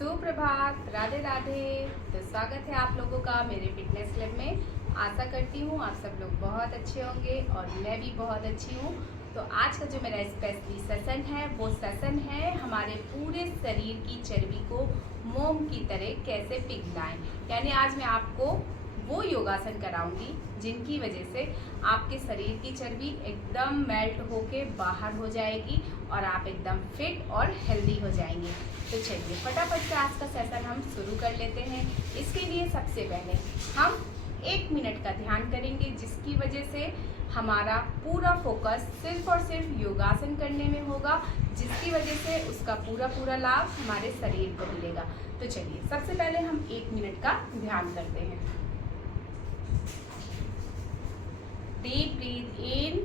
सुप्रभात, राधे राधे। तो स्वागत है आप लोगों का मेरे फिटनेस क्लब में। आशा करती हूँ आप सब लोग बहुत अच्छे होंगे और मैं भी बहुत अच्छी हूँ। तो आज का जो मेरा स्पेशली सेशन है वो सेशन है हमारे पूरे शरीर की चर्बी को मोम की तरह कैसे पिघलाएं। यानी आज मैं आपको वो योगासन कराऊंगी जिनकी वजह से आपके शरीर की चर्बी एकदम मेल्ट होके बाहर हो जाएगी और आप एकदम फिट और हेल्दी हो जाएंगे। तो चलिए फटाफट से आज का सेशन हम शुरू कर लेते हैं। इसके लिए सबसे पहले हम 1 मिनट का ध्यान करेंगे जिसकी वजह से हमारा पूरा फोकस सिर्फ और सिर्फ योगासन करने में होगा, जिसकी वजह से उसका पूरा लाभ हमारे शरीर को मिलेगा। तो चलिए सबसे पहले हम 1 मिनट का ध्यान करते हैं। Deep breathe in,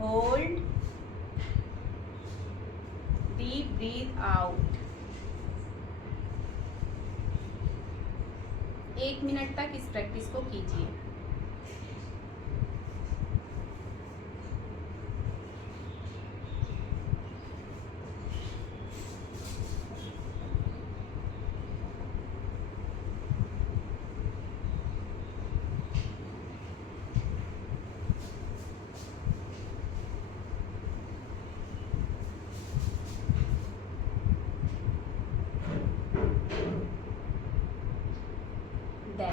hold, deep breathe out। 1 minute तक इस प्रैक्टिस को कीजिए।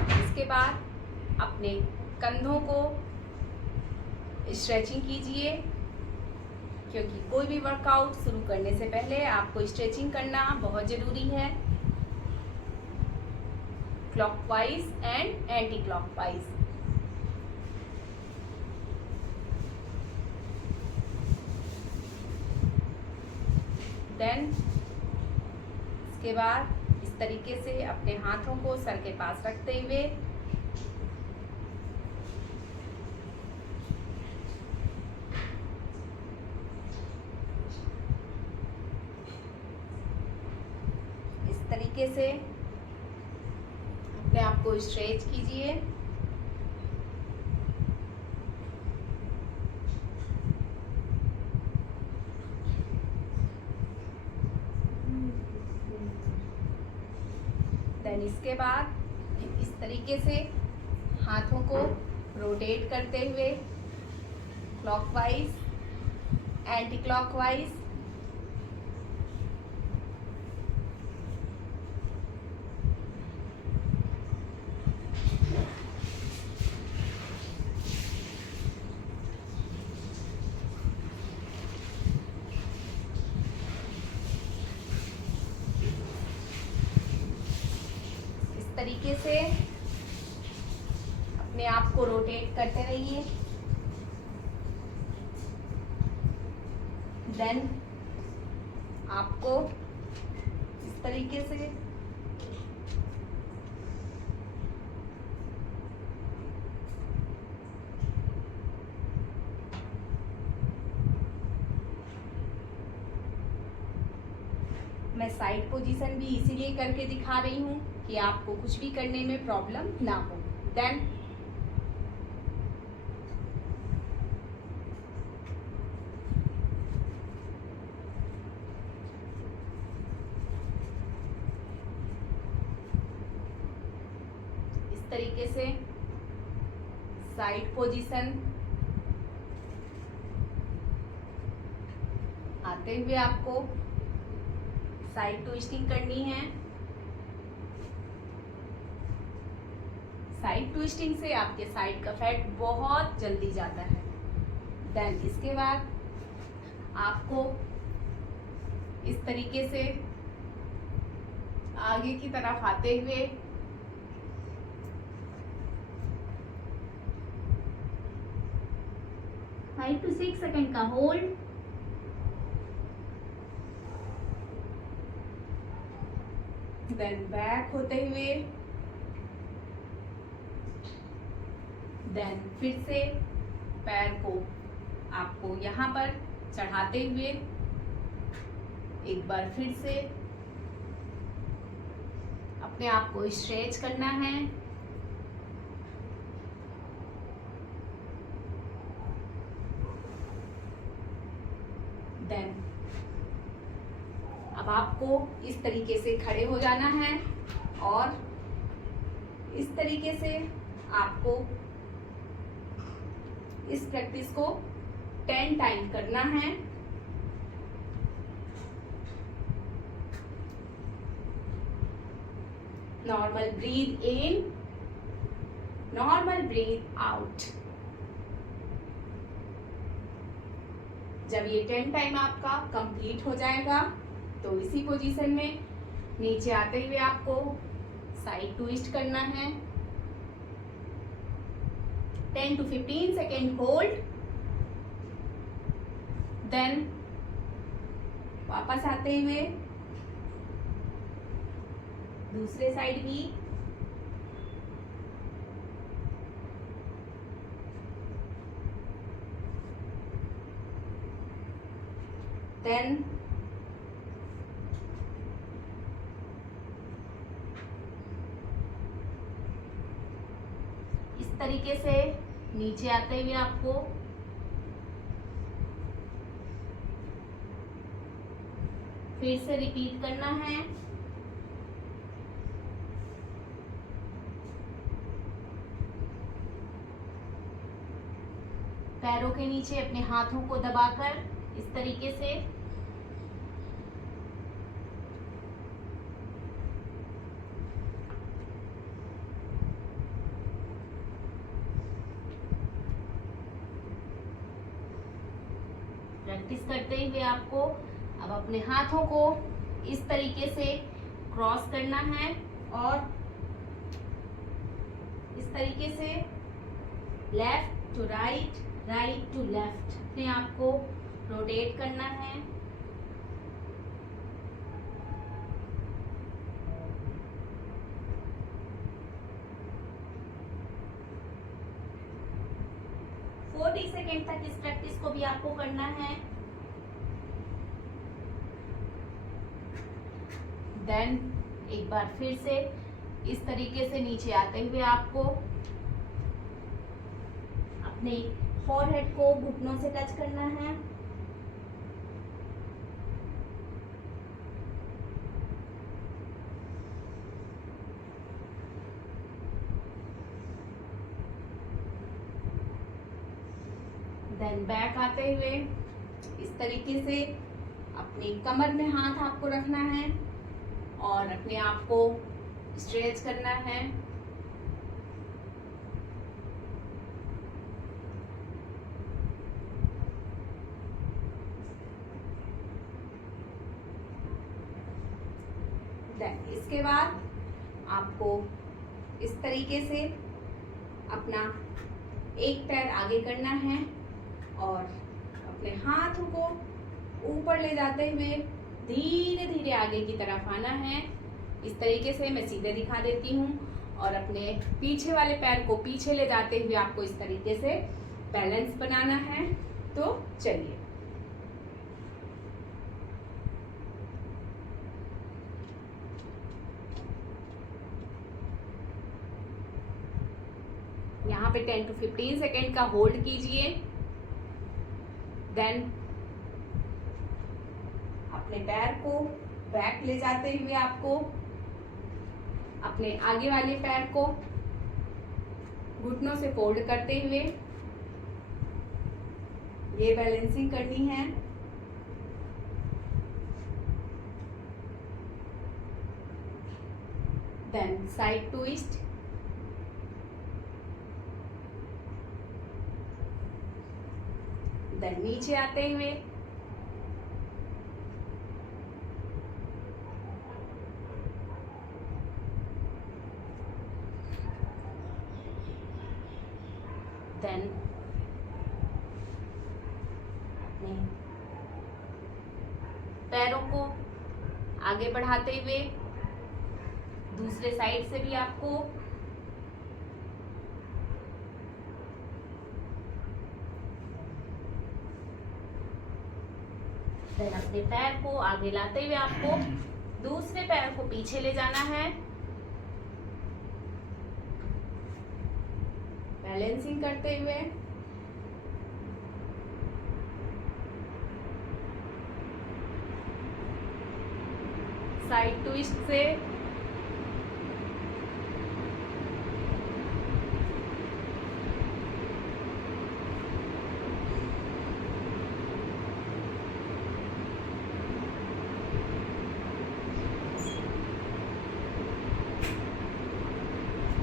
इसके बाद अपने कंधों को स्ट्रेचिंग कीजिए, क्योंकि कोई भी वर्कआउट शुरू करने से पहले आपको स्ट्रेचिंग करना बहुत जरूरी है। Clockwise and anti clockwise. Then इसके बाद इस तरीके से अपने हाथों को सर के पास रखते हुए इस तरीके से अपने आप को स्ट्रेच कीजिए। देन इसके बाद इस तरीके से हाथों को रोटेट करते हुए क्लॉकवाइज एंटी क्लॉकवाइज। तरीके से अपने आप को रोटेट करते रहिए। देन आपको इस तरीके से मैं साइड पोजीशन भी इसीलिए करके दिखा रही हूँ कि आपको कुछ भी करने में प्रॉब्लम ना हो। देन इस तरीके से साइड पोजीशन आते हुए आपको साइड ट्विस्टिंग करनी है। साइड ट्विस्टिंग से आपके साइड का फैट बहुत जल्दी जाता है। देन इसके बाद आपको इस तरीके से आगे की तरफ आते हुए फाइव टू 6 सेकंड का होल्ड। देन बैक होते हुए, देन फिर से पैर को आपको यहाँ पर चढ़ाते हुए एक बार फिर से अपने आप को स्ट्रेच करना है। देन अब आपको इस तरीके से खड़े हो जाना है और इस तरीके से आपको इस प्रैक्टिस को 10 टाइम करना है। नॉर्मल ब्रीथ इन, नॉर्मल ब्रीथ आउट। जब ये 10 टाइम आपका कंप्लीट हो जाएगा तो इसी पोजीशन में नीचे आते हुए आपको साइड ट्विस्ट करना है। 10 to 15 सेकेंड होल्ड, देन वापस आते हुए दूसरे साइड भी देन इस तरीके से नीचे आते हुए आपको फिर से रिपीट करना है। पैरों के नीचे अपने हाथों को दबाकर इस तरीके से प्रैक्टिस करते हुए आपको अब अपने हाथों को इस तरीके से क्रॉस करना है और इस तरीके से left to right, right to left अपने आप को रोटेट करना है। सेकेंड तक इस प्रैक्टिस को भी आपको करना है। देन एक बार फिर से इस तरीके से नीचे आते हुए आपको अपने फॉरहेड को घुटनों से टच करना है। देन बैक आते हुए इस तरीके से अपनी कमर में हाथ आपको रखना है और अपने आप को स्ट्रेच करना है। देन इसके बाद आपको इस तरीके से अपना एक पैर आगे करना है और अपने हाथों को ऊपर ले जाते हुए धीरे धीरे आगे की तरफ आना है। इस तरीके से मैं सीधे दिखा देती हूँ और अपने पीछे वाले पैर को पीछे ले जाते हुए आपको इस तरीके से बैलेंस बनाना है। तो चलिए, यहाँ पे 10 to 15 सेकेंड का होल्ड कीजिए। देन अपने पैर को बैक ले जाते हुए आपको अपने आगे वाले पैर को घुटनों से फोल्ड करते हुए ये बैलेंसिंग करनी है। देन साइड ट्विस्ट, देन नीचे आते हुए देन अपने पैरों को आगे बढ़ाते हुए दूसरे साइड से भी आपको देन अपने पैर को आगे लाते हुए आपको दूसरे पैर को पीछे ले जाना है, बैलेंसिंग करते हुए। साइड ट्विस्ट से।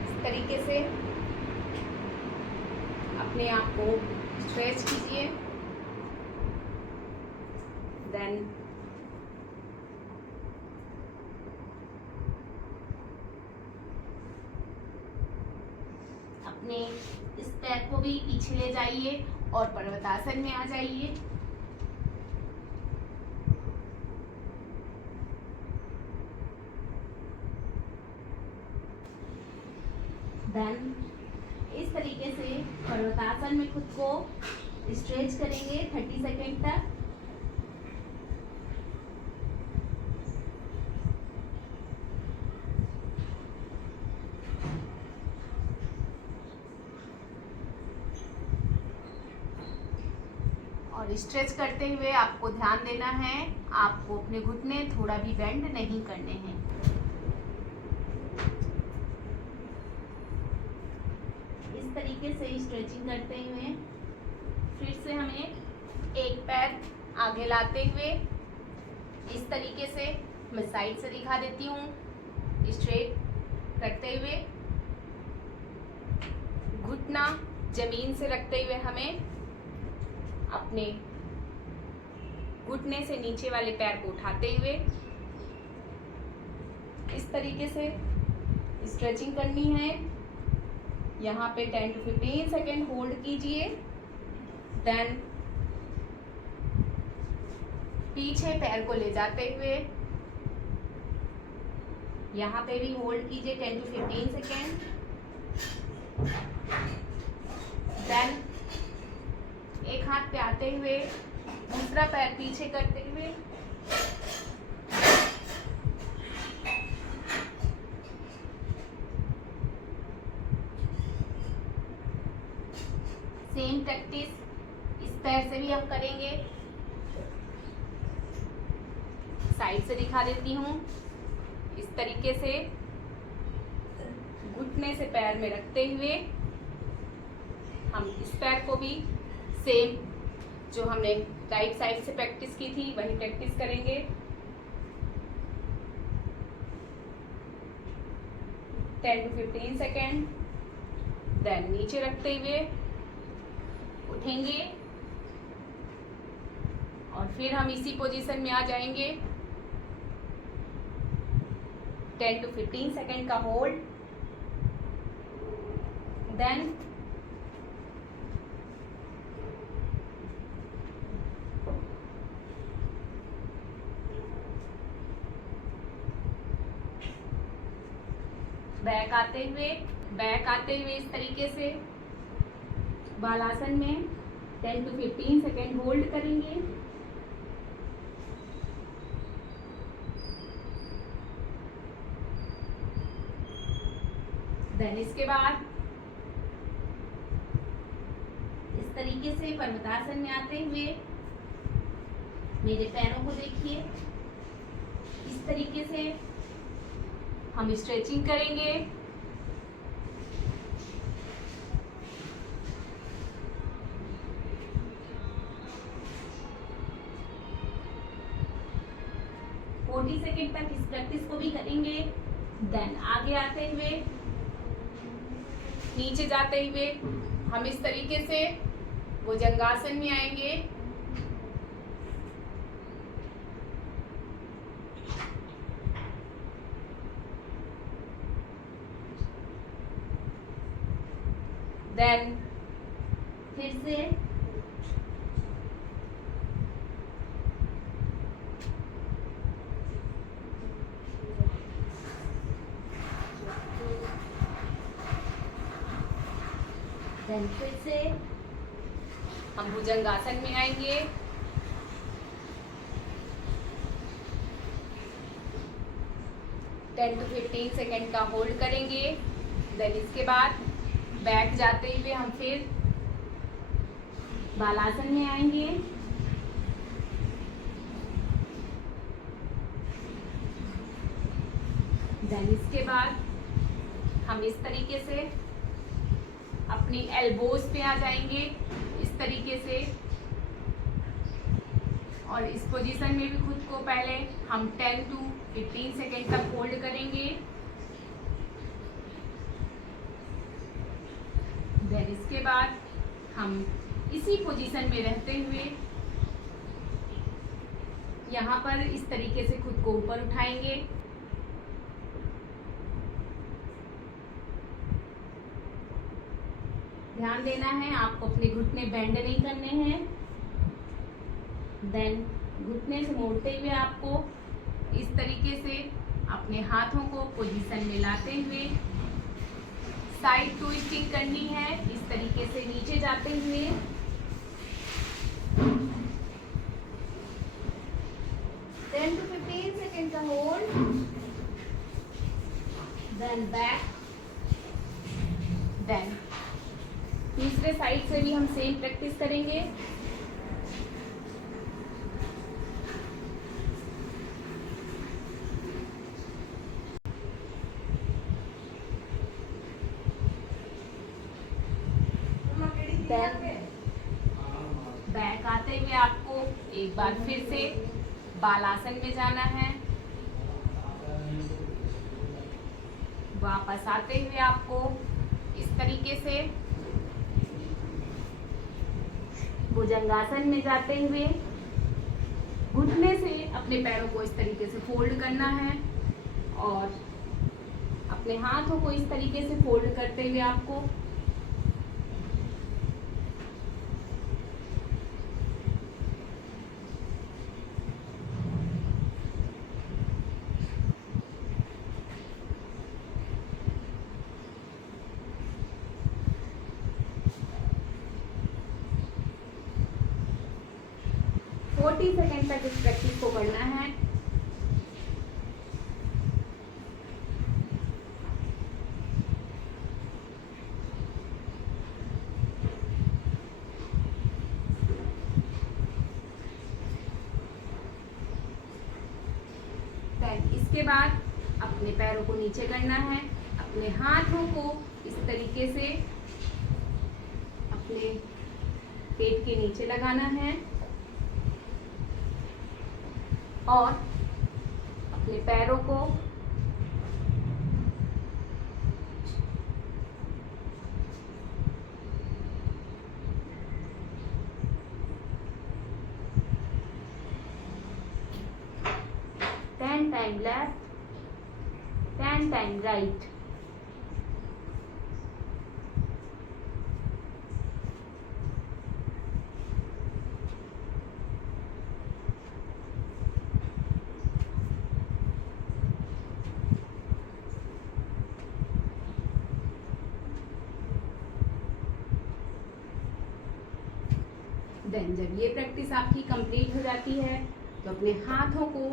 इस तरीके से अपने आप को स्ट्रेच कीजिए। देन अपने इस पैर को भी पीछे ले जाइए और पर्वतासन में आ जाइए। देन इस तरीके से पर्वतासन में खुद को स्ट्रेच करेंगे 30 सेकेंड तक। और स्ट्रेच करते हुए आपको ध्यान देना है, आपको अपने घुटने थोड़ा भी बेंड नहीं करने हैं। इस तरीके से स्ट्रेचिंग करते हुए फिर से हमें एक पैर आगे लाते हुए इस तरीके से मैं साइड से दिखा देती हूँ। स्ट्रेट करते हुए घुटना जमीन से रखते हुए हमें अपने घुटने से नीचे वाले पैर को उठाते हुए इस तरीके से स्ट्रेचिंग करनी है। यहाँ पे 10 to 15 सेकेंड होल्ड कीजिए। देन पीछे पैर को ले जाते हुए यहाँ पे भी होल्ड कीजिए 10 to 15 सेकेंड। देन एक हाथ पे आते हुए दूसरा पैर पीछे करते हुए सेम प्रैक्टिस इस पैर से भी हम करेंगे। साइड से दिखा देती हूँ। इस तरीके से घुटने से पैर में रखते हुए हम इस पैर को भी सेम जो हमने राइट साइड से प्रैक्टिस की थी वही प्रैक्टिस करेंगे। Ten to 15 second. देन नीचे रखते हुए उठेंगे और फिर हम इसी पोजीशन में आ जाएंगे। 10 to 15 सेकेंड का होल्ड। देन बैक आते हुए इस तरीके से बालासन में 10 to 15 सेकेंड होल्ड करेंगे। देन इसके बाद इस तरीके से पर्वतासन में आते हुए मेरे पैरों को देखिए। इस तरीके से हम स्ट्रेचिंग करेंगे। सेकेंड तक इस प्रैक्टिस को भी करेंगे। देन आगे आते हुए नीचे जाते हुए हम इस तरीके से भुजंगासन में आएंगे। देन फिर से हम भुजंगासन में आएंगे। टेन to 15 सेकेंड का होल्ड करेंगे। देन इसके बाद बैक जाते हुए हम फिर बालासन में आएंगे। देन इसके बाद हम इस तरीके से अपनी एल्बोज पे आ जाएंगे, इस तरीके से। और इस पोजीशन में भी खुद को पहले हम 10 to 15 सेकेंड तक होल्ड करेंगे। देन इसके बाद हम इसी पोजीशन में रहते हुए यहाँ पर इस तरीके से खुद को ऊपर उठाएंगे। ध्यान देना है, आपको अपने घुटने बेंड नहीं करने हैं। देन घुटने से मोड़ते हुए आपको इस तरीके से अपने हाथों को पोजीशन में लाते हुए साइड ट्विस्टिंग करनी है, इस तरीके से नीचे जाते हुए। Ten to 15 सेकेंड का होल्ड, देन बैक। देन दूसरे साइड से भी हम सेम प्रैक्टिस करेंगे। देन बैक आते हुए आपको एक बार फिर से बालासन में जाना है। वापस आते हुए आपको इस तरीके से भुजंगासन में जाते हुए घुटने से अपने पैरों को इस तरीके से फोल्ड करना है और अपने हाथों को इस तरीके से फोल्ड करते हुए आपको सेकेंड तक इस प्रैक्टिस को करना है। इसके बाद अपने पैरों को नीचे करना है, अपने हाथों को इस तरीके से अपने पेट के नीचे लगाना है और अपने पैरों को ten time left, 10 time right. Then जब ये प्रैक्टिस आपकी कंप्लीट हो जाती है तो अपने हाथों को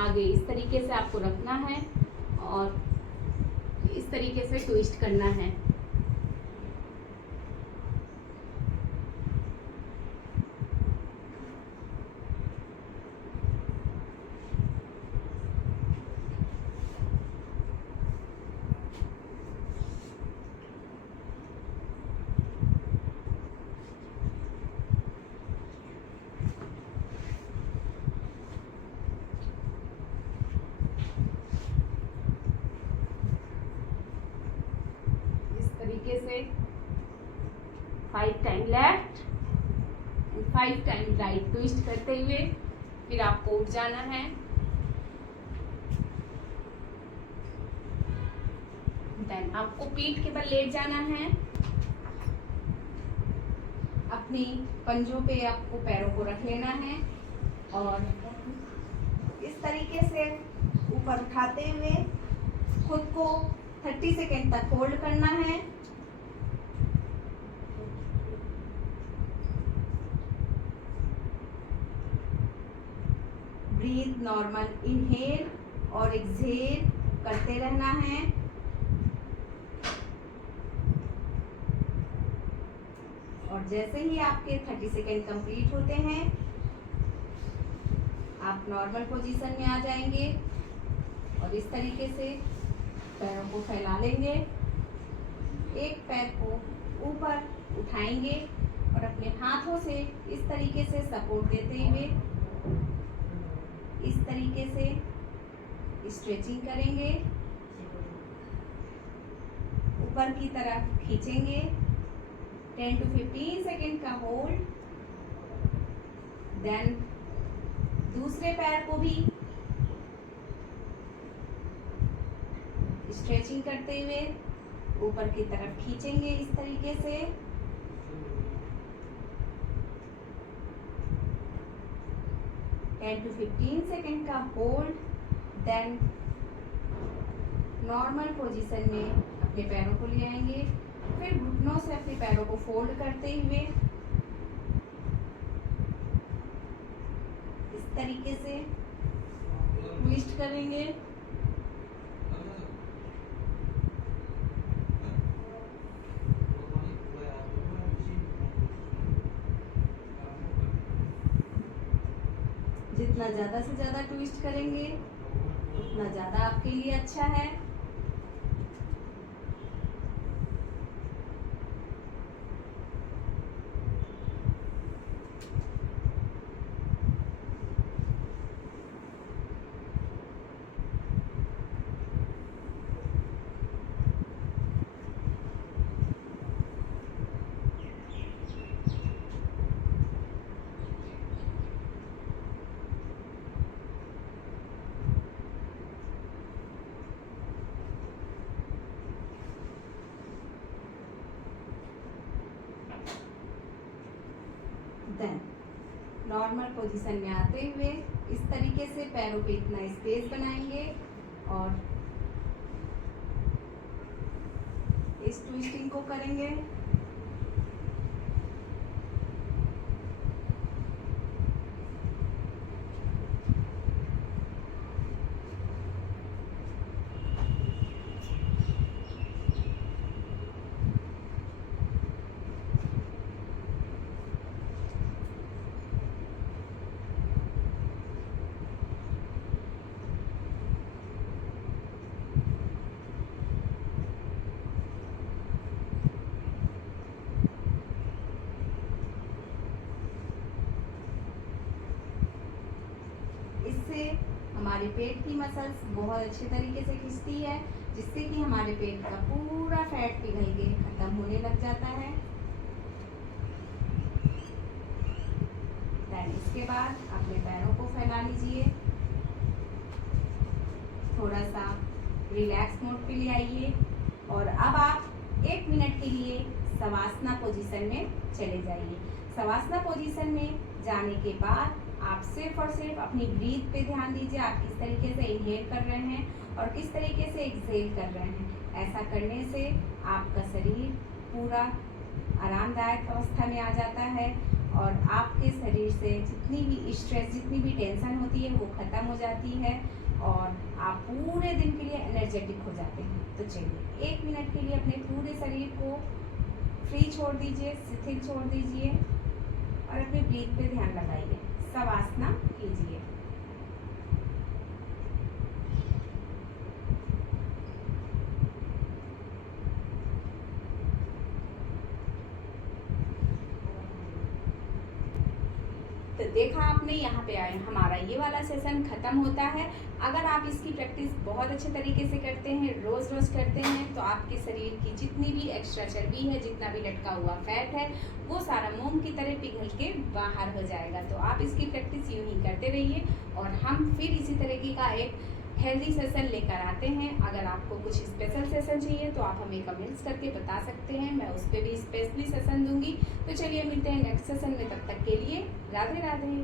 आगे इस तरीके से आपको रखना है और इस तरीके से ट्विस्ट करना है। से 5 time left, 5 time right twist करते हुए फिर आपको उठ जाना है। देन आपको पीठ के बल लेट जाना है। अपनी पंजों पे आपको पैरों को रख लेना है और इस तरीके से ऊपर उठाते हुए खुद को 30 सेकेंड तक होल्ड करना है। ब्रीथ नॉर्मल इनहेल और एक्सहेल करते रहना है। और जैसे ही आपके 30 सेकेंड कंप्लीट होते हैं आप नॉर्मल पोजीशन में आ जाएंगे और इस तरीके से पैरों को फैला लेंगे, एक पैर को ऊपर उठाएंगे और अपने हाथों से इस तरीके से सपोर्ट देते हुए इस तरीके से स्ट्रेचिंग करेंगे, ऊपर की तरफ खींचेंगे। 10 to 15 सेकेंड का होल्ड। देन दूसरे पैर को भी स्ट्रेचिंग करते हुए ऊपर की तरफ खींचेंगे इस तरीके से। टू 15 सेकेंड का होल्ड। देन नॉर्मल पोजीशन में अपने पैरों को ले आएंगे, फिर घुटनों से अपने पैरों को फोल्ड करते हुए इस तरीके से ट्विस्ट करेंगे। जितना ज़्यादा से ज़्यादा ट्विस्ट करेंगे उतना ज़्यादा आपके लिए अच्छा है। देन नॉर्मल पोजीशन में आते हुए इस तरीके से पैरों पे इतना स्पेस बनाएंगे और इस ट्विस्टिंग को करेंगे। इससे हमारे पेट की मसल्स बहुत अच्छे तरीके से खिंचती है, जिससे कि हमारे पेट का पूरा फैट पिघल के खत्म होने लग जाता है। इसके बाद अपने पैरों को फैला लीजिए, थोड़ा सा रिलैक्स मोड पे ले आइए और अब आप 1 मिनट के लिए शवासना पोजीशन में चले जाइए। शवासना पोजीशन में जाने के बाद आप सिर्फ और सिर्फ अपनी ब्रीथ पे ध्यान दीजिए। आप किस तरीके से इनहेल कर रहे हैं और किस तरीके से एक्सहेल कर रहे हैं। ऐसा करने से आपका शरीर पूरा आरामदायक अवस्था में आ जाता है और आपके शरीर से जितनी भी स्ट्रेस, जितनी भी टेंशन होती है वो ख़त्म हो जाती है और आप पूरे दिन के लिए एनर्जेटिक हो जाते हैं। तो चलिए 1 मिनट के लिए अपने पूरे शरीर को फ्री छोड़ दीजिए, शिथिल छोड़ दीजिए और अपने ब्रीथ पे ध्यान लगाइए। शवासना कीजिए। तो देखा आपने, यहाँ पे आए हमारा ये वाला सेशन खत्म होता है। अगर आप इसकी प्रैक्टिस बहुत अच्छे तरीके से करते हैं, रोज रोज करते हैं, तो आपके शरीर की जितनी भी एक्स्ट्रा चर्बी है, जितना भी लटका हुआ फैट है, वो सारा मोम की तरह पिघल के बाहर हो जाएगा। तो आप इसकी प्रैक्टिस यूं ही करते रहिए और हम फिर इसी तरीके का एक हेल्दी सेशन लेकर आते हैं। अगर आपको कुछ स्पेशल सेशन चाहिए तो आप हमें कमेंट्स करके बता सकते हैं, मैं उस पर भी स्पेशली सेशन दूंगी। तो चलिए मिलते हैं नेक्स्ट सेशन में, तब तक के लिए राधे राधे।